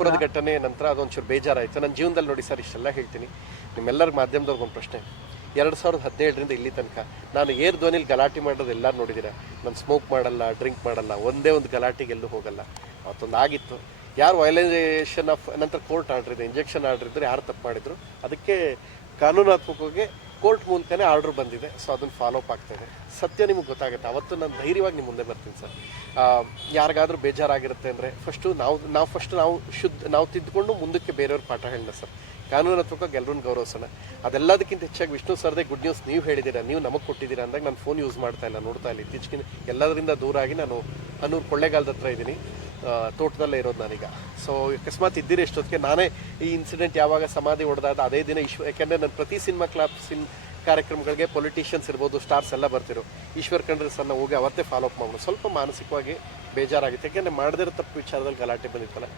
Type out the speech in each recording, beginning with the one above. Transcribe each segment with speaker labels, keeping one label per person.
Speaker 1: ಪುರದ ಘಟನೆ ನಂತರ ಅದೊಂಚೂರು ಬೇಜಾರಾಯಿತು. ನನ್ನ ಜೀವನದಲ್ಲಿ ನೋಡಿ ಸರ್ ಇಷ್ಟೆಲ್ಲ ಹೇಳ್ತೀನಿ. ನಿಮ್ಮೆಲ್ಲರ ಮಾಧ್ಯಮದವ್ರಿಗೆ ಒಂದು ಪ್ರಶ್ನೆ. ಎರಡು ಸಾವಿರದ ಹದಿನೇಳರಿಂದ ಇಲ್ಲಿ ತನಕ ನಾನು ಏರ್ ಧ್ವನಿಲಿ ಗಲಾಟೆ ಮಾಡೋದು ಎಲ್ಲ ನೋಡಿದ್ದೀರಾ ನಾನು ಸ್ಮೋಕ್ ಮಾಡಲ್ಲ ಡ್ರಿಂಕ್ ಮಾಡಲ್ಲ ಒಂದೇ ಒಂದು ಗಲಾಟೆಗೆ ಎಲ್ಲೂ ಹೋಗಲ್ಲ. ಅವತ್ತೊಂದು ಆಗಿತ್ತು. ಯಾರು ವಯಲೈಸೇಷನ್ ಆಫ್ ನಂತರ ಕೋರ್ಟ್ ಆರ್ಡರ್ ಇದೆ ಇಂಜೆಕ್ಷನ್ ಆರ್ಡರ್ ಇದ್ರೆ ಯಾರು ತಪ್ಪು ಮಾಡಿದ್ರು? ಅದಕ್ಕೆ ಕಾನೂನಾತ್ಮಕವಾಗಿ ಕೋರ್ಟ್ ಮೂಲಕನೇ ಆರ್ಡರ್ ಬಂದಿದೆ. ಸೊ ಅದನ್ನು ಫಾಲೋ ಅಪ್ ಆಗ್ತಾ ಇದೆ. ಸತ್ಯ ನಿಮಗೆ ಗೊತ್ತಾಗುತ್ತೆ. ಅವತ್ತು ನಾನು ಧೈರ್ಯವಾಗಿ ನಿಮ್ಮ ಮುಂದೆ ಬರ್ತೀನಿ ಸರ್. ಯಾರಿಗಾದ್ರೂ ಬೇಜಾರಾಗಿರುತ್ತೆ ಅಂದರೆ ಫಸ್ಟು ನಾವು ನಾವು ಫಸ್ಟ್ ನಾವು ಶುದ್ಧ, ನಾವು ತಿದ್ದುಕೊಂಡು ಮುಂದಕ್ಕೆ ಬೇರೆಯವ್ರ ಪಾಠ ಹೇಳಿದ ಸರ್. ಕಾನೂನಾತ್ಮಕವಾಗಿ ಎಲ್ಲರನ್ನ ಗೌರವಿಸೋಣ ಅದೆಲ್ಲದಕ್ಕಿಂತ ಹೆಚ್ಚಾಗಿ ವಿಷ್ಣು ಸರ್ದೇ ಗುಡ್ ನ್ಯೂಸ್ ನೀವು ಹೇಳಿದ್ದೀರಾ, ನೀವು ನಮಗೆ ಕೊಟ್ಟಿದ್ದೀರಾ ಅಂದಾಗ ನಾನು ಫೋನ್ ಯೂಸ್ ಮಾಡ್ತಾ ಇಲ್ಲ, ನೋಡ್ತಾ ಇಲ್ಲ. ಇತ್ತೀಚೆಗೆ ಎಲ್ಲದರಿಂದ ದೂರ ಆಗಿ ನಾನು ಹನ್ನೂರು ಕೊಳ್ಳೇಗಾಲದ ಹತ್ರ ಇದ್ದೀನಿ. ತೋಟದಲ್ಲೇ ಇರೋದು ನಾನೀಗ. ಸೊ ಅಕಸ್ಮಾತ್ ಇದ್ದೀರಿ ಎಷ್ಟೊತ್ತಿಗೆ ನಾನೇ ಈ ಇನ್ಸಿಡೆಂಟ್ ಯಾವಾಗ ಸಮಾಧಿ ಹೊಡೆದಾದ ಅದೇ ದಿನ ಈಶ್ವ ಯಾಕೆಂದರೆ ನನ್ನ ಪ್ರತಿ ಸಿನಿಮಾ ಕ್ಲಾಪ್ ಸಿನ್ ಕಾರ್ಯಕ್ರಮಗಳಿಗೆ ಪೊಲಿಟಿಷಿಯನ್ಸ್ ಇರ್ಬೋದು ಸ್ಟಾರ್ಸ್ ಎಲ್ಲ ಬರ್ತಿರು. ಈಶ್ವರ್ ಖಂಡ್ರೆ ಸನ್ನ ಹೋಗಿ ಅವತ್ತೇ ಫಾಲೋ ಅಪ್ ಮಾಡೋಣ ಸ್ವಲ್ಪ ಮಾನಸಿಕವಾಗಿ ಬೇಜಾರಾಗಿತ್ತು. ಯಾಕೆಂದರೆ ಮಾಡದಿರೋ ತಪ್ಪು ವಿಚಾರದಲ್ಲಿ ಗಲಾಟೆ ಬಂದಿತ್ತಲ್ಲ.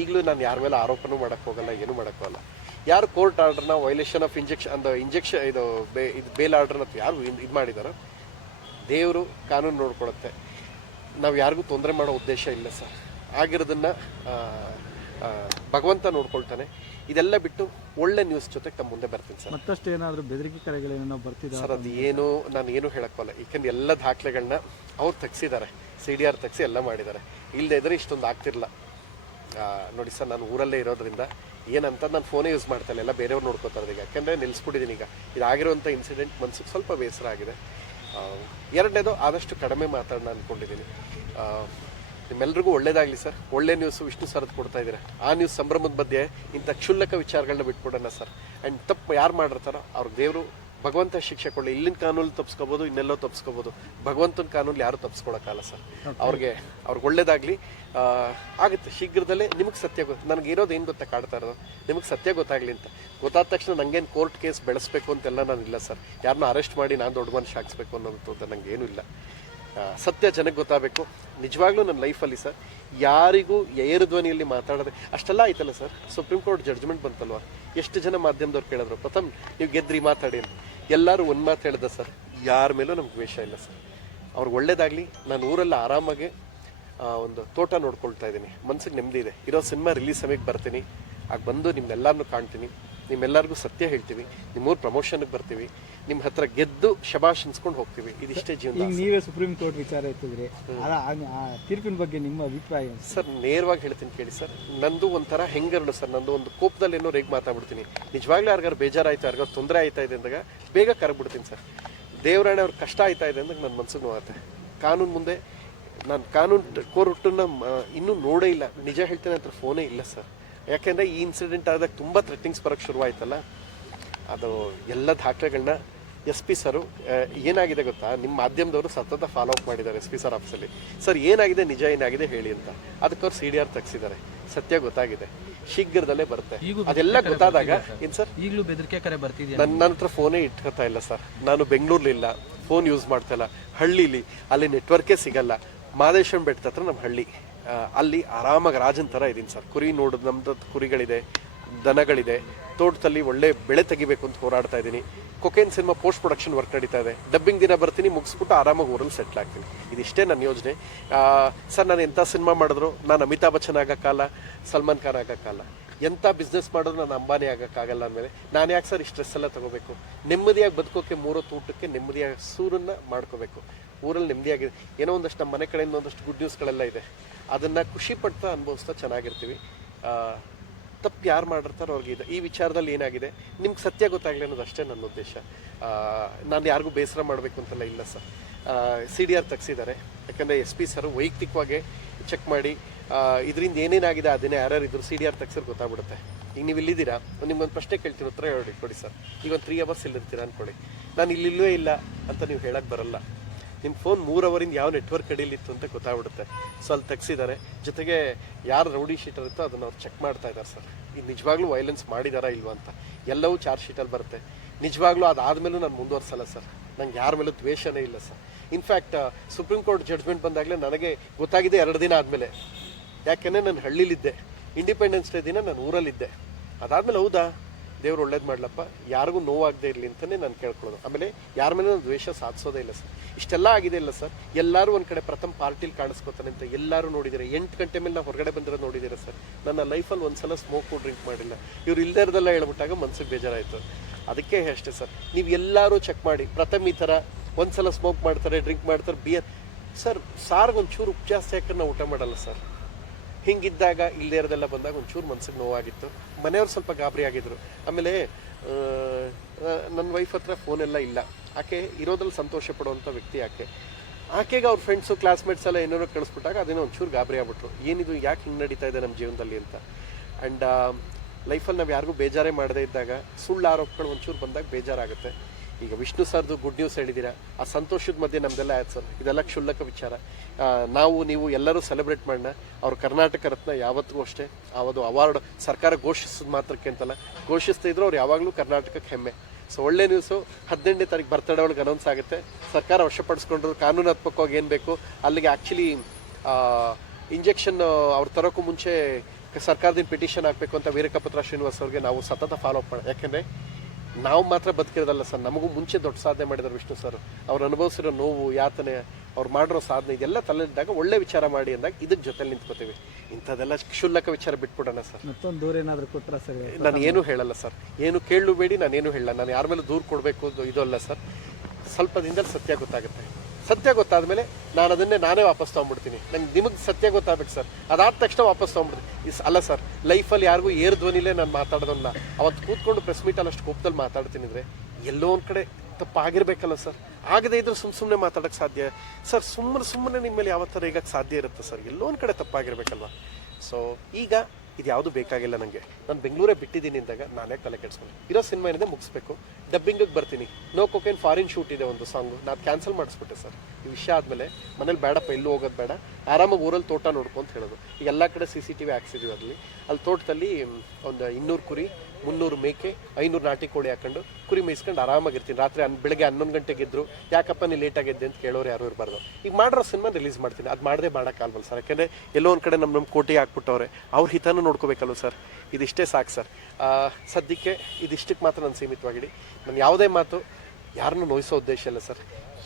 Speaker 1: ಈಗಲೂ ನಾನು ಯಾರ ಮೇಲೆ ಆರೋಪನೂ ಮಾಡೋಕ್ಕೆ ಹೋಗಲ್ಲ, ಏನೂ ಮಾಡೋಕ್ಕೆ ಹೋಗಲ್ಲ. ಯಾರು ಕೋರ್ಟ್ ಆರ್ಡರ್ನ ವೈಲೇಷನ್ ಆಫ್ ಇಂಜೆಕ್ಷನ್ ಅಂದ ಇಂಜೆಕ್ಷನ್ ಇದು ಬೇ ಇದು ಬೇಲ್ ಆರ್ಡರ್ನ ಯಾರು ಇದು ಮಾಡಿದಾರೋ, ದೇವರು ಕಾನೂನು ನೋಡ್ಕೊಳುತ್ತೆ. ನಾವು ಯಾರಿಗೂ ತೊಂದರೆ ಮಾಡೋ ಉದ್ದೇಶ ಇಲ್ಲ ಸರ್. ಆಗಿರೋದನ್ನ ಭಗವಂತ ನೋಡ್ಕೊಳ್ತಾನೆ. ಇದೆಲ್ಲ ಬಿಟ್ಟು ಒಳ್ಳೆ ನ್ಯೂಸ್ ಜೊತೆಗೆ ತಮ್ಮ ಮುಂದೆ ಬರ್ತೀನಿ ಸರ್.
Speaker 2: ಮತ್ತಷ್ಟು ಏನಾದರೂ ಬೆದರಿಕೆ ಕರೆಗಳೇನೋ ಬರ್ತಿದ್ದಾರೆ
Speaker 1: ಸರ್ ಅದು ಏನು ನಾನು ಏನು ಹೇಳಕ್ಕಲ್ಲ ಯಾಕಂದ್ರೆ ಎಲ್ಲ ದಾಖಲೆಗಳನ್ನ ಅವ್ರು ತೆಗ್ಸಿದ್ದಾರೆ. ಸಿ ಡಿ ಆರ್ ತೆಗ್ಸಿ ಎಲ್ಲ ಮಾಡಿದ್ದಾರೆ. ಇಲ್ಲದೆ ಇದ್ರೆ ಇಷ್ಟೊಂದು ಆಗ್ತಿರಲ್ಲ. ನೋಡಿ ಸರ್ ನಾನು ಊರಲ್ಲೇ ಇರೋದ್ರಿಂದ ಏನಂತ ನಾನು ಫೋನೇ ಯೂಸ್ ಮಾಡ್ತಾ ಇಲ್ಲ. ಎಲ್ಲ ಬೇರೆಯವ್ರು ನೋಡ್ಕೋತಾರೆ ಈಗ. ಯಾಕಂದರೆ ನಿಲ್ಲಿಸ್ಬಿಟ್ಟಿದ್ದೀನಿ ಈಗ. ಇದಾಗಿರುವಂಥ ಇನ್ಸಿಡೆಂಟ್ ಮನ್ಸಿಗೆ ಸ್ವಲ್ಪ ಬೇಸರ ಆಗಿದೆ. ಎರಡನೇದು ಆದಷ್ಟು ಕಡಿಮೆ ಮಾತಾಡೋಣ ಅಂದ್ಕೊಂಡಿದ್ದೀನಿ ಆ, ಒಳ್ಳೇದಾಗ್ಲಿ ಸರ್. ಒಳ್ಳೆ ನ್ಯೂಸ್ ವಿಷ್ಣು ಸರ್ದು ಕೊಡ್ತಾ ಇದ್ದೀರಾ. ಆ ನ್ಯೂಸ್ ಸಂಭ್ರಮದ ಮಧ್ಯೆ ಇಂಥ ಕ್ಷುಲ್ಲಕ ವಿಚಾರಗಳನ್ನ ಬಿಟ್ಕೊಡೋಣ ಸರ್ ಆ್ಯಂಡ್ ತಪ್ಪು ಯಾರು ಮಾಡಿರ್ತಾರೋ ಅವ್ರ ದೇವರು ಭಗವಂತ ಶಿಕ್ಷೆ ಕೊಡಲಿ. ಇಲ್ಲಿನ ಕಾನೂನು ತಪ್ಸ್ಕೋಬೋದು ಇನ್ನೆಲ್ಲೋ ತಪ್ಸ್ಕೋಬೋದು. ಭಗವಂತನ ಕಾನೂನು ಯಾರು ತಪ್ಸ್ಕೊಳಕ್ಕಾಗಲ್ಲ ಸರ್ ಅವ್ರಿಗೆ ಅವ್ರಿಗೆ ಒಳ್ಳೇದಾಗಲಿ. ಆಗುತ್ತೆ. ಶೀಘ್ರದಲ್ಲೇ ನಿಮಗೆ ಸತ್ಯ ಗೊತ್ತು ನನಗೆ ಇರೋದು ಏನು ಗೊತ್ತಾ ಕಾಡ್ತಾ ಇರೋದು? ನಿಮಗೆ ಸತ್ಯ ಗೊತ್ತಾಗಲಿ ಅಂತ. ಗೊತ್ತಾದ ತಕ್ಷಣ ನನಗೇನು ಕೋರ್ಟ್ ಕೇಸ್ ಬೆಳೆಸ್ಬೇಕು ಅಂತೆಲ್ಲ ನಾನು ಇಲ್ಲ ಸರ್ ಯಾರನ್ನ ಅರೆಸ್ಟ್ ಮಾಡಿ ನಾನು ದೊಡ್ಡ ಮನುಷ್ಯ ಹಾಕ್ಸ್ಬೇಕು ಅನ್ನೋದು ನನಗೆ ಏನೂ ಇಲ್ಲ. ಸತ್ಯ ಜನಕ್ಕೆ ಗೊತ್ತಾಗಬೇಕು. ನಿಜವಾಗ್ಲೂ ನನ್ನ ಲೈಫಲ್ಲಿ ಸರ್, ಯಾರಿಗೂ ಏರು ಧ್ವನಿಯಲ್ಲಿ ಮಾತಾಡದೆ, ಅಷ್ಟೆಲ್ಲ ಆಯ್ತಲ್ಲ ಸರ್, ಸುಪ್ರೀಂ ಕೋರ್ಟ್ ಜಡ್ಜ್ಮೆಂಟ್ ಬಂತಲ್ವಾ? ಎಷ್ಟು ಜನ ಮಾಧ್ಯಮದವ್ರು ಕೇಳಿದ್ರು, ಪ್ರಥಮ್, ನೀವು ಗೆದ್ರಿ, ಮಾತಾಡಿ ಅಂತ. ಎಲ್ಲರೂ ಒಂದು ಮಾತು ಹೇಳಿದೆ ಸರ್, ಯಾರ ಮೇಲೂ ನಮ್ಗೆ ವೇಷ ಇಲ್ಲ ಸರ್. ಅವ್ರಿಗೆ ಒಳ್ಳೇದಾಗಲಿ, ನಾನು ಊರಲ್ಲಿ ಆರಾಮಾಗಿ ಒಂದು ತೋಟ ನೋಡ್ಕೊಳ್ತಾ ಇದ್ದೀನಿ. ಮನ್ಸಿಗೆ ನೆಮ್ಮದಿ ಇದೆ. ಇರೋ ಸಿನಿಮಾ ರಿಲೀಸ್ ಸಮಯಕ್ಕೆ ಬರ್ತೀನಿ. ಆಗ ಬಂದು ನಿಮ್ಮೆಲ್ಲರನ್ನೂ ಕಾಣ್ತೀನಿ. ನಿಮ್ಮೆಲ್ಲರಿಗೂ ಸತ್ಯ ಹೇಳ್ತೀವಿ. ನಿಮ್ಮೂರು ಪ್ರಮೋಷನ್ಗೆ ಬರ್ತೀವಿ. ನಿಮ್ಮ ಹತ್ರ ಗೆದ್ದು ಶಬಾಷ್ ಅನ್ಸ್ಕೊಂಡು ಹೋಗ್ತೀವಿ. ಇದಿಷ್ಟೇ ಜೀವನ
Speaker 2: ಈಗ ನೀವೇ ಸುಪ್ರೀಂ ಕೋರ್ಟ್ ವಿಚಾರ ಎತ್ತಿದ್ರಿ. ಅದ ಆ- ಆ ತೀರ್ಪಿನ ಬಗ್ಗೆ ನಿಮ್ಮ ಅಭಿಪ್ರಾಯ ಏನು?
Speaker 1: ಸರ್ ನೇರವಾಗಿ ಹೇಳ್ತೀನಿ ಕೇಳಿ ಸರ್. ನಂದು ಒಂಥರ ಹೆಂಗರಳು ಸರ್. ನಂದು ಒಂದು ಕೋಪದಲ್ಲಿ ಏನೋ ರೇಗ್ ಮಾತಾಡ್ಬಿಡ್ತೀನಿ. ನಿಜವಾಗ್ಲೂ ಯಾರಿಗಾರು ಬೇಜಾರಾಯ್ತು? ಯಾರಿಗಾರು ತೊಂದರೆ ಆಯ್ತಾ ಇದೆ ಅಂದಾಗ ಬೇಗ ಕರಗ್ಬಿಡ್ತೀನಿ ಸರ್. ದೇವರಾಣೆ ಅವ್ರ ಕಷ್ಟ ಆಯ್ತಾ ಇದೆ ಅಂದಾಗ ನನ್ನ ಮನ್ಸಿಗೆ ನೋವಾಗುತ್ತೆ ಕಾನೂನು ಮುಂದೆ ನಾನು ಕಾನೂನು ಕೋರ್ಟನ್ನ ಇನ್ನೂ ನೋಡೇ ಇಲ್ಲ. ನಿಜ ಹೇಳ್ತೇನೆ ಅಂತ ಫೋನೇ ಇಲ್ಲ ಸರ್. ಯಾಕೆಂದರೆ ಈ ಇನ್ಸಿಡೆಂಟ್ ಆದಾಗ ತುಂಬ ಥ್ರೆಟ್ಟಿಂಗ್ಸ್ ಬರೋಕ್ಕೆ ಶುರುವಾಯಿತಲ್ಲ? ಅದು ಎಲ್ಲ ದಾಖಲೆಗಳನ್ನ ಎಸ್ ಪಿ ಸರು ಏನಾಗಿದೆ ಗೊತ್ತಾ? ನಿಮ್ಮ ಮಾಧ್ಯಮದವರು ಸತತ ಫಾಲೋ ಅಪ್ ಮಾಡಿದ್ದಾರೆ ಎಸ್ ಪಿ ಸರ್ ಆಫೀಸಲ್ಲಿ ಸರ್ ಏನಾಗಿದೆ? ನಿಜ ಏನಾಗಿದೆ? ಹೇಳಿ ಅಂತ. ಅದಕ್ಕೆ ಅವ್ರು ಸಿ ಡಿ ಆರ್ ತೆಗ್ಸಿದ್ದಾರೆ. ಸತ್ಯ ಗೊತ್ತಾಗಿದೆ. ಶೀಘ್ರದಲ್ಲೇ ಬರುತ್ತೆ. ಅದೆಲ್ಲ ಗೊತ್ತಾದಾಗ ಏನು ಸರ್?
Speaker 3: ಈಗಲೂ ಬೆದರಿಕೆ ಕರೆ ಬರ್ತಿದೆ
Speaker 1: ನನ್ನ ನನ್ನ ಹತ್ರ ಫೋನೇ ಇಟ್ಕೋತಾ ಇಲ್ಲ ಸರ್. ನಾನು ಬೆಂಗಳೂರಲಿಲ್ಲ ಫೋನ್ ಯೂಸ್ ಮಾಡ್ತಾ ಇಲ್ಲ. ಹಳ್ಳಿಲಿ. ಅಲ್ಲಿ ನೆಟ್ವರ್ಕೇ ಸಿಗಲ್ಲ. ಮಾದೇಶ್ವರ ಬೆಟ್ಟದ ಹತ್ರ ನಮ್ಮ ಹಳ್ಳಿ. ಅಲ್ಲಿ ಆರಾಮಾಗಿ ರಾಜನ್ ಥರ ಇದ್ದೀನಿ ಸರ್. ಕುರಿ ನೋಡೋದು ನಮ್ಮದು ಕುರಿಗಳಿದೆ, ದನಗಳಿದೆ. ತೋಟದಲ್ಲಿ ಒಳ್ಳೆ ಬೆಳೆ ತೆಗಿಬೇಕು ಅಂತ ಹೋರಾಡ್ತಾ ಇದ್ದೀನಿ cocaine cinema post production work ನಡೀತಾ ಇದೆ. ಡಬ್ಬಿಂಗ್ ದಿನ ಬರ್ತೀನಿ, ಮುಗಿಸ್ಬಿಟ್ಟು ಆರಾಮಾಗಿ ಊರಲ್ಲಿ ಸೆಟ್ಲ್ ಆಗ್ತೀನಿ. ಇದಿಷ್ಟೇ ನನ್ನ ಯೋಜನೆ. ಸರ್, ನಾನು ಎಂಥ ಸಿನಿಮಾ ಮಾಡಿದ್ರು? ನಾನು ಅಮಿತಾಬ್ ಬಚ್ಚನ್ ಆಗೋಕ್ಕಲ್ಲ ಸಲ್ಮಾನ್ ಖಾನ್ ಆಗೋಕ್ಕಲ್ಲ ಎಂಥ ಬಿಸ್ನೆಸ್ ಮಾಡೋದು ನಾನು ಅಂಬಾನಿ ಆಗೋಕ್ಕಾಗಲ್ಲ ಅಂದಮೇಲೆ. ನಾನು ಯಾಕೆ ಸರ್ ಈ ಸ್ಟ್ರೆಸ್ ಎಲ್ಲ ತಗೋಬೇಕು? ನೆಮ್ಮದಿಯಾಗಿ ಬದುಕೋಕ್ಕೆ ಮೂರೊತ್ತು ಊಟಕ್ಕೆ ನೆಮ್ಮದಿಯಾಗಿ ಸೂರನ್ನು ಮಾಡ್ಕೋಬೇಕು. ಊರಲ್ಲಿ ನೆಮ್ಮದಿಯಾಗಿದೆ. ಏನೋ ಒಂದಷ್ಟು ನಮ್ಮ ಮನೆ ಕಡೆಯಿಂದ ಒಂದಷ್ಟು ಗುಡ್ ನ್ಯೂಸ್ಗಳೆಲ್ಲ ಇದೆ. ಅದನ್ನು ಖುಷಿ ಪಡ್ತಾ ಅನುಭವಿಸ್ತಾ ಚೆನ್ನಾಗಿರ್ತೀವಿ. ತಪ್ಪು ಯಾರು ಮಾಡಿರ್ತಾರೋ ಅವ್ರಿಗೆ ಇದೆ. ಈ ವಿಚಾರದಲ್ಲಿ ಏನಾಗಿದೆ? ನಿಮ್ಗೆ ಸತ್ಯ ಗೊತ್ತಾಗಲಿ ಅನ್ನೋದು ಅಷ್ಟೇ ನನ್ನ ಉದ್ದೇಶ. ನಾನು ಯಾರಿಗೂ ಬೇಸರ ಮಾಡಬೇಕು ಅಂತೆಲ್ಲ ಇಲ್ಲ ಸರ್. ಸಿ ಡಿ ಆರ್ ತೆಗ್ಸಿದ್ದಾರೆ. ಯಾಕಂದರೆ ಎಸ್ ಪಿ ಸರ್ ವೈಯಕ್ತಿಕವಾಗಿ ಚೆಕ್ ಮಾಡಿ ಇದರಿಂದ ಏನೇನಾಗಿದೆ, ಅದನ್ನೇ ಯಾರ್ಯಾರು ಇದ್ರು ಸಿ ಡಿ ಆರ್ ತೆಗ್ಸಿದ್ರೆ ಗೊತ್ತಾಗ್ಬಿಡುತ್ತೆ. ಈಗ ನೀವು ಇಲ್ಲಿದ್ದೀರಾ? ನಿಮ್ಗೊಂದು ಪ್ರಶ್ನೆ ಕೇಳ್ತೀನಿ, ಉತ್ತರ ಹೇಳಿ, ಕೊಡಿ ಸರ್. ಈಗ ಒಂದು ತ್ರೀ ಅವರ್ಸ್ ಇಲ್ಲಿರ್ತೀರಾ ಅಂದ್ಕೊಳ್ಳಿ ನಾನು ಇಲ್ಲಿಲ್ಲವೇ ಇಲ್ಲ ಅಂತ ನೀವು ಹೇಳಕ್ಕೆ ಬರಲ್ಲ. ನಿಮ್ಮ ಫೋನ್ ಮೂರು ಅವರಿಂದ ಯಾವ ನೆಟ್ವರ್ಕ್ ಕಡೀಲಿತ್ತು ಅಂತ ಗೊತ್ತಾಗ್ಬಿಡುತ್ತೆ. ಸೊ ಅಲ್ಲಿ ತೆಗ್ಸಿದ್ದಾರೆ. ಜೊತೆಗೆ ಯಾರು ರೌಡಿ ಶೀಟ್ ಇರುತ್ತೋ ಅದನ್ನು ಅವ್ರು ಚೆಕ್ ಮಾಡ್ತಾ ಇದ್ದಾರೆ ಸರ್. ಇದು ನಿಜವಾಗ್ಲೂ ವೈಲೆನ್ಸ್ ಮಾಡಿದಾರಾ ಇಲ್ವಾ ಅಂತ. ಎಲ್ಲವೂ ಚಾರ್ಜ್ ಶೀಟಲ್ಲಿ ಬರುತ್ತೆ. ನಿಜವಾಗ್ಲೂ ಅದಾದಮೇಲೂ ನಾನು ಮುಂದುವರ್ಸಲ್ಲ ಸರ್. ನಂಗೆ ಯಾರ ಮೇಲೂ ದ್ವೇಷನೇ ಇಲ್ಲ sir. In fact supreme court judgement ಬಂದಾಗಲೇ ನನಗೆ ಗೊತ್ತಾಗಿದೆ ಎರಡು ದಿನ ಆದಮೇಲೆ. ಯಾಕೆಂದರೆ ನಾನು ಹಳ್ಳಿಲಿದ್ದೆ. ಇಂಡಿಪೆಂಡೆನ್ಸ್ ಡೇ ದಿನ ನಾನು ಊರಲ್ಲಿದ್ದೆ. ಅದಾದಮೇಲೆ ಹೌದಾ? ದೇವ್ರು ಒಳ್ಳೇದು ಮಾಡ್ಲಪ್ಪ, ಯಾರಿಗೂ ನೋವಾಗದೇ ಇರಲಿ ಅಂತಲೇ ನಾನು ಕೇಳ್ಕೊಳ್ಳೋದು. ಆಮೇಲೆ ಯಾರ ಮೇಲೆ ನಾನು ದ್ವೇಷ ಸಾಧಿಸೋದೇ ಇಲ್ಲ ಸರ್. ಇಷ್ಟೆಲ್ಲ ಆಗಿದೆ ಇಲ್ಲ ಸರ್. ಎಲ್ಲರೂ ಒಂದು ಕಡೆ ಪ್ರಥಮ ಪಾರ್ಟಿಲಿ ಕಾಣಿಸ್ಕೋತಾನೆ ಅಂತ ಎಲ್ಲರೂ ನೋಡಿದ್ದೀರಾ ಎಂಟು ಗಂಟೆ ಮೇಲೆ ನಾವು ಹೊರಗಡೆ ಬಂದಿರೋ ನೋಡಿದ್ದೀರಾ ಸರ್. ನನ್ನ ಲೈಫಲ್ಲಿ ಒಂದು ಸಲ ಸ್ಮೋಕು ಡ್ರಿಂಕ್ ಮಾಡಿಲ್ಲ. ಇವ್ರು ಇಲ್ಲದೇ ಇರೋದೆಲ್ಲ ಹೇಳ್ಬಿಟ್ಟಾಗ ಮನ್ಸಿಗೆ ಬೇಜಾರಾಯಿತು. ಅದಕ್ಕೆ ಅಷ್ಟೇ ಸರ್. ನೀವು ಎಲ್ಲರೂ ಚೆಕ್ ಮಾಡಿ. ಪ್ರಥಮ ಈ ಥರ ಒಂದು ಸಲ ಸ್ಮೋಕ್ ಮಾಡ್ತಾರೆ ಡ್ರಿಂಕ್ ಮಾಡ್ತಾರೆ ಬಿಯರ್ ಸರ್, ಸಾರ್ಗೊಂಚೂರು ಉಪ್ಪು ಜಾಸ್ತಿ ಹಾಕಿ ನಾವು ಊಟ ಮಾಡಲ್ಲ ಸರ್. ಹಿಂಗಿದ್ದಾಗ ಇಲ್ಲದೇ ಇರೋದೆಲ್ಲ ಬಂದಾಗ ಒಂಚೂರು ಮನ್ಸಿಗೆ ನೋವಾಗಿತ್ತು. ಮನೆಯವ್ರು ಸ್ವಲ್ಪ ಗಾಬರಿ ಆಗಿದ್ರು. ಆಮೇಲೆ ನನ್ನ ವೈಫ್ ಹತ್ರ ಫೋನೆಲ್ಲ ಇಲ್ಲ. ಆಕೆ ಇರೋದ್ರಲ್ಲಿ ಸಂತೋಷ ಪಡುವಂಥ ವ್ಯಕ್ತಿ ಆಕೆ. ಆಕೆಗೆ ಅವ್ರ ಫ್ರೆಂಡ್ಸು ಕ್ಲಾಸ್ಮೇಟ್ಸ್ ಎಲ್ಲ ಏನೇನೋ ಕಳಿಸ್ಬಿಟ್ಟಾಗ ಅದೇನೋ ಒಂಚೂರು ಗಾಬರಿ ಆಗ್ಬಿಟ್ರು. ಏನಿದು, ಯಾಕೆ ಹಿಂಗೆ ನಡೀತಾ ಇದೆ ನಮ್ಮ ಜೀವನದಲ್ಲಿ ಅಂತ. ಆ್ಯಂಡ್ ಲೈಫಲ್ಲಿ ನಾವು ಯಾರಿಗೂ ಬೇಜಾರೇ ಮಾಡದೇ ಇದ್ದಾಗ ಸುಳ್ಳು ಆರೋಪಗಳು ಒಂಚೂರು ಬಂದಾಗ ಬೇಜಾರಾಗುತ್ತೆ. ಈಗ ವಿಷ್ಣು ಸರ್ದು ಗುಡ್ ನ್ಯೂಸ್ ಹೇಳಿದ್ದೀರಾ? ಆ ಸಂತೋಷದ ಮಧ್ಯೆ ನಮ್ದೆಲ್ಲ ಆಯ್ತು ಸರ್. ಇದೆಲ್ಲ ಕ್ಷುಲ್ಲಕ ವಿಚಾರ. ನಾವು, ನೀವು ಎಲ್ಲರೂ ಸೆಲೆಬ್ರೇಟ್ ಮಾಡೋಣ ಅವ್ರ ಕರ್ನಾಟಕ ರತ್ನ ಯಾವತ್ತಿಗೂ ಅಷ್ಟೇ. ಅವತ್ತು ಅವಾರ್ಡ್ ಸರ್ಕಾರ ಘೋಷಿಸಿದ ಮಾತ್ರಕ್ಕೆ ಅಂತಲ್ಲ. ಘೋಷಿಸ್ತಾ ಇದ್ರು ಅವ್ರು ಯಾವಾಗಲೂ ಕರ್ನಾಟಕಕ್ಕೆ ಹೆಮ್ಮೆ. ಸೊ ಒಳ್ಳೆ ನ್ಯೂಸು ಹದಿನೆಂಟನೇ ತಾರೀಕು ಬರ್ತಡೇ ಒಳಗೆ ಅನೌನ್ಸ್ ಆಗುತ್ತೆ. ಸರ್ಕಾರ ವಶಪಡಿಸ್ಕೊಂಡ್ರು ಕಾನೂನಾತ್ಮಕವಾಗಿ ಏನು ಬೇಕು? ಅಲ್ಲಿಗೆ ಆ್ಯಕ್ಚುಲಿ ಇಂಜೆಕ್ಷನ್ ಅವ್ರು ತರೋಕ್ಕೂ ಮುಂಚೆ ಸರ್ಕಾರದಿಂದ ಪಿಟಿಷನ್ ಹಾಕಬೇಕು ಅಂತ ವೀರಕಪತ್ರ ಶ್ರೀನಿವಾಸ್ ಅವ್ರಿಗೆ ನಾವು ಸತತ ಫಾಲೋ ಮಾಡೋಣ ಯಾಕೆಂದರೆ ನಾವು ಮಾತ್ರ ಬದುಕಿರೋದಲ್ಲ ಸರ್. ನಮಗೂ ಮುಂಚೆ ದೊಡ್ಡ ಸಾಧನೆ ಮಾಡಿದ್ದಾರೆ ವಿಷ್ಣು ಸರ್. ಅವ್ರು ಅನುಭವಿಸಿರೋ ನೋವು ಯಾತನೆ ಅವ್ರು ಮಾಡಿರೋ ಸಾಧನೆ ಇದೆಲ್ಲ ತಲೆದಾಗ ಒಳ್ಳೆ ವಿಚಾರ ಮಾಡಿ ಅಂದಾಗ ಇದಕ್ಕೆ ಜೊತೆಲಿ ನಿಂತ್ಕೋತೀವಿ. ಇಂಥದೆಲ್ಲ ಕ್ಷುಲ್ಲಕ ವಿಚಾರ ಬಿಟ್ಬಿಡೋಣ ಸರ್.
Speaker 2: ಮತ್ತೊಂದು ದೂರ ಏನಾದರೂ ಕೊಟ್ಟರೆ ಸರ್
Speaker 1: ನಾನು ಏನು ಹೇಳಲ್ಲ ಸರ್. ಏನು ಕೇಳಬೇಡಿ ಬೇಡಿ ನಾನು ಏನು ಹೇಳಲ್ಲ. ನಾನು ಯಾರ ಮೇಲೆ ದೂರು ಕೊಡಬೇಕು ಇದು ಅಲ್ಲ ಸರ್. ಸ್ವಲ್ಪ ದಿನದಲ್ಲಿ ಸತ್ಯ ಗೊತ್ತಾಗುತ್ತೆ. ಸತ್ಯ ಗೊತ್ತಾದ್ಮೇಲೆ ನಾನು ಅದನ್ನೇ ನಾನೇ ವಾಪಸ್ ತೊಗೊಂಡ್ಬಿಡ್ತೀನಿ. ನಂಗೆ ನಿಮಗೆ ಸತ್ಯ ಗೊತ್ತಾಗಬೇಕು ಸರ್. ಅದಾದ ತಕ್ಷಣ ವಾಪಸ್ ತೊಗೊಂಡ್ಬಿಡ್ತೀನಿ. ಇಸ್ ಅಲ್ಲ ಸರ್, ಲೈಫಲ್ಲಿ ಯಾರಿಗೂ ಏರ್ ಧ್ವನಿಲೇ ನಾನು ಮಾತಾಡೋದಲ್ಲ ಅವತ್ತು ಕೂತ್ಕೊಂಡು ಪ್ರೆಸ್ ಮೀಟಲ್ಲಿ ಅಷ್ಟು ಕೋಪದಲ್ಲಿ ಮಾತಾಡ್ತೀನಿ ಅಂದರೆ ಎಲ್ಲೋ ಒಂದು ಕಡೆ ತಪ್ಪಾಗಿರ್ಬೇಕಲ್ಲ ಸರ್. ಆಗದೇ ಇದ್ರೆ ಸುಮ್ಮ ಸುಮ್ಮನೆ ಮಾತಾಡೋಕ್ಕೆ ಸಾಧ್ಯ? ಸರ್, ಸುಮ್ಮನೆ ಸುಮ್ಮನೆ ನಿಮ್ಮ ಮೇಲೆ ಯಾವ ಥರ ಈಗ ಸಾಧ್ಯ ಇರುತ್ತೆ ಸರ್? ಎಲ್ಲೋ ಒಂದು ಕಡೆ ತಪ್ಪಾಗಿರ್ಬೇಕಲ್ವ? ಸೊ ಈಗ ಇದು ಯಾವುದು ಬೇಕಾಗಿಲ್ಲ ನನಗೆ ನಾನು ಬೆಂಗಳೂರೇ ಬಿಟ್ಟಿದ್ದೀನಿ ಅಂದಾಗ ನಾನೇ ತಲೆ ಕೆಡಿಸ್ಕೊಂಡು. ಇರೋ ಸಿನಿಮಾ ಏನಿದೆ ಮುಗಿಸ್ಬೇಕು. ಡಬ್ಬಿಂಗಿಗೆ ಬರ್ತೀನಿ. ನೋ ಕೊಕೇನ್ ಫಾರಿನ್ ಶೂಟ್ ಇದೆ ಒಂದು ಸಾಂಗು ನಾನು ಕ್ಯಾನ್ಸಲ್ ಮಾಡಿಸ್ಬಿಟ್ಟೆ ಸರ್. ಈ ವಿಷಯ ಆದಮೇಲೆ ಮನೇಲಿ ಬೇಡಪ್ಪ ಎಲ್ಲೂ ಹೋಗೋದು ಬೇಡ. ಆರಾಮಾಗಿ ಊರಲ್ಲಿ ತೋಟ ನೋಡ್ಕೊಂತ ಹೇಳೋದು. ಈಗ ಎಲ್ಲ ಕಡೆ ಸಿ ಸಿ ಟಿ ವಿ ಹಾಕ್ಸಿದೀವಿ ಅಲ್ಲಿ. ಅಲ್ಲಿ ತೋಟದಲ್ಲಿ ಒಂದು ಇನ್ನೂರು ಕುರಿ ಮುನ್ನೂರು ಮೇಕೆ ಐನೂರು ನಾಟಿ ಕೋಳಿ ಹಾಕೊಂಡು ಕುರಿ ಮೇಯಿಸ್ಕೊಂಡು ಆರಾಮಾಗಿರ್ತೀನಿ ರಾತ್ರಿ ಹನ್ ಬೆಳಗ್ಗೆ ಹನ್ನೊಂದು ಗಂಟೆಗೆ ಇದ್ರು ಯಾಕಪ್ಪ ನೀ ಲೇಟ್ ಆಗಿದ್ದೆ ಅಂತ ಕೇಳೋರು ಯಾರು ಇರಬಾರ್ದು. ಈಗ ಮಾಡಿರೋ ಸಿನಿಮಾ ರಿಲೀಸ್ ಮಾಡ್ತೀನಿ. ಅದು ಮಾಡದೆ ಮಾಡೋಕ್ಕಾಗಲ್ಲ ಸರ್ ಯಾಕೆಂದರೆ ಎಲ್ಲೋ ಒಂದು ಕಡೆ ನಮ್ಮ ನಮ್ಮ ಕೋಟಿ ಹಾಕ್ಬಿಟ್ಟವ್ರೆ. ಅವ್ರ ಹಿತನೂ ನೋಡ್ಕೋಬೇಕಲ್ವ ಸರ್ ಇದಿಷ್ಟೇ ಸಾಕು ಸರ್ ಸದ್ಯಕ್ಕೆ ಇದಿಷ್ಟಕ್ಕೆ ಮಾತ್ರ ನಾನು ಸೀಮಿತವಾಗಿಡಿ. ನಾನು ಯಾವುದೇ ಮಾತು ಯಾರನ್ನೂ ನೋಯಿಸೋ ಉದ್ದೇಶ ಇಲ್ಲ ಸರ್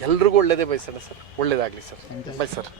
Speaker 1: ಎಲ್ರಿಗೂ ಒಳ್ಳೇದೇ ಬಯಸೋಣ ಸರ್ ಒಳ್ಳೇದಾಗಲಿ ಸರ್ ಬೈ ಸರ್